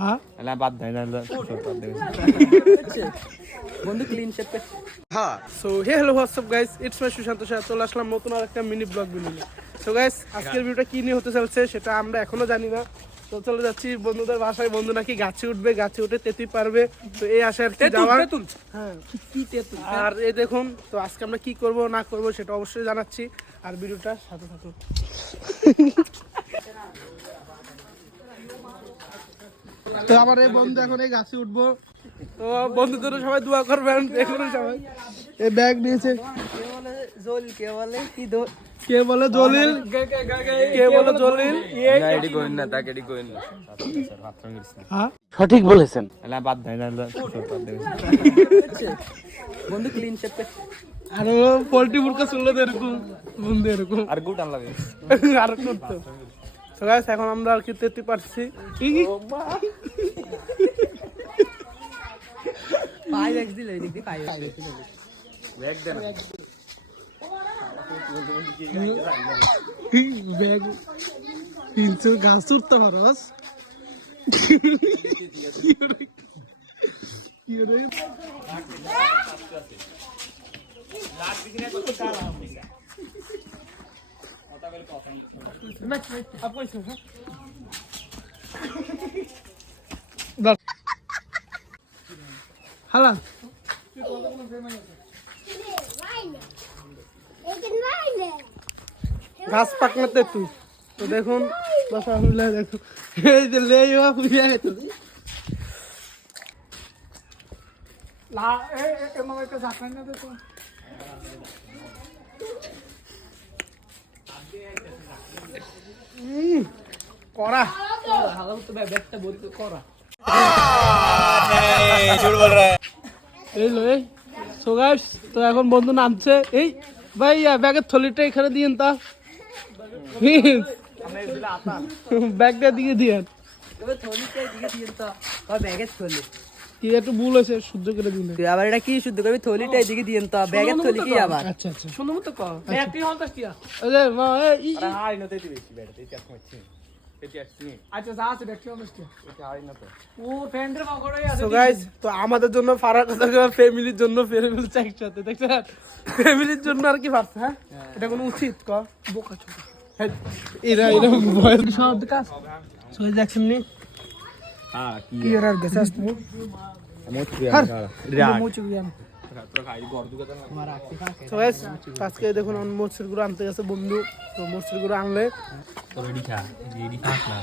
হ্যাঁ বন্ধু clean shape so hey hello what's up guys it's my Sushant Shah চলে আসলাম নতুন আর একটা mini vlog video. So guys আজকের ভিডিওটা কি নিয়ে হতে চলছে সেটা আমরা এখনো জানি না। তো চলে যাচ্ছি বন্ধুদের বাসায়, বন্ধু নাকি গাছে উঠবে, গাছে উঠে তেতুই পারবে। তো এই আশার যাওয়ার হ্যাঁ আর এই দেখুন তো আজকে আমরা কি করব না করব সেটা অবশ্যই জানাচ্ছি, আর ভিডিওটা সাথে থাকুন। তো আমার এই বন্ধু এখন এই গাছে উঠবো, তো বন্ধুদের সবাই দোয়া করবেন। দেখুন সবাই এই ব্যাগ নিয়েছে, কে বলে জলিল, কে বলে জলিল, সঠিক বলেছেন। বন্ধু ক্লিন শেপ আর পোল্ট্রি মুরগা চললো এরকম বন্ধু এরকম আর গুড আনলাম আর করতো। তো গাইস এখন আমরা আর কি তেতে পারছি পাই ব্যাগ দিলে দেখি পাই ব্যাগ দেন ব্যাগ কিনছো গাছ উঠতে পারস হালা গাছ পাকনাতে তুই তো দেখুন বাসা হইলে দেখুন এই যে লেইয়া ফুরিয়া গেছে লা এ মামা কে জাপান না দেখো করা হালা তো ব্যাগটা ভর্তি করা ঝুট বল রা এই লই সো গাইস তো এখন বন্ধু নামছে। এই ভাই ব্যাগের থলিটা এখানে দিয়েন তা ব্যাগটা দিকে দিয়েন তবে থলিটাই দিকে দিয়েন তো বা ব্যাগের থলি কি একটু ভুল হয়েছে শুদ্ধ করে দিন। তুই আবার এটা কি শুদ্ধ করবি? থলিটাই দিকে দিয়েন তো ব্যাগের থলি কি আবার? আচ্ছা আচ্ছা শুনো মত ক ব্যাগটি হল কাস্টিয়া আরে মা এই হাই না তেতি বেশি বেড়া তেতি আসছে তেতি আসছে আচ্ছা যা আছে ব্যাগটি হল কাস্টিয়া এটা হাই না তো ও ফ্রেন্ডের মগড়ই আছে। সো গাইস তো আমাদের জন্য ফারাক কথা ফ্যামিলির জন্য ফ্যামিলি একসাথে দেখছেন, ফ্যামিলির জন্য আর কি ভাবছে। হ্যাঁ এটা কোনো উচিত ক বোকা ছোট এরা ভয় সব কাজ সবাই দেখছেন নি হ্যাঁ কি এর আর গেছে আসতে তো গাইস আজকে দেখুন মরচের গুঁড়ো আনতে গেছে বন্ধু, তো মরচের গুঁড়ো আনলে রেডি খা রেডি থাক না